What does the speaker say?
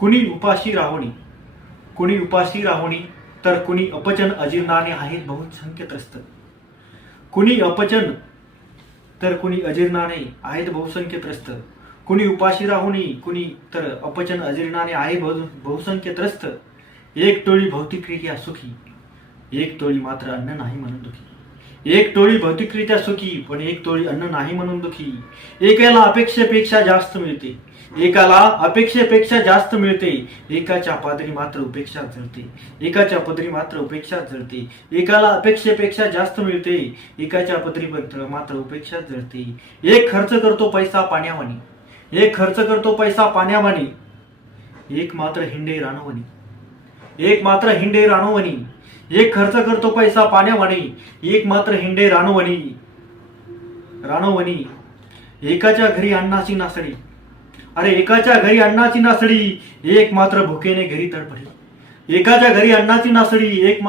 कुणी उपाशी राहुणी कुणी उपाशी राहुणी तर कुणी अपचन अजीर्णाने आहेत बहुसंख्य त्रस्त कुणी अपचन तर कुणी अजीर्णाने आहेत बहुसंख्य त्रस्त कुणी उपाशी राहुनी कुणी तर अपचन अजीर्णाने आहे बहु बहुसंख्य त्रस्त एक टोळी भौतिक क्रिया सुखी एक टोळी मात्र अन्न नाही म्हणून दुखी. एक टोळी भौतिकरित्या सुखी पण एक टोळी अन्न नाही म्हणून दुखी. एकाला अपेक्षेपेक्षा जास्त मिळते. एकाला अपेक्षेपेक्षा जास्त मिळते. एकाच्या पादरी मात्र उपेक्षा जळते. एकाच्या पदरी मात्र उपेक्षा जळते. एकाला अपेक्षेपेक्षा जास्त मिळते. एकाच्या पदरी मात्र उपेक्षा जळते. एक खर्च करतो पैसा पाण्यावानी. एक खर्च करतो पैसा पाण्यावानी. एक मात्र हिंडे रानवणी एक मात्र हिंडे रानवणी एक खर्च करतो पैसा पाण्यावाणी एक मात्र हिंडे रानवणी. रानवणी एकाच्या घरी अन्नाची नासडी. अरे एकाच्या घरी अन्नाची नासडी एक मात्र भुकेने घरी तडपडी एकाच्या घरी अन्नाची नासडी एक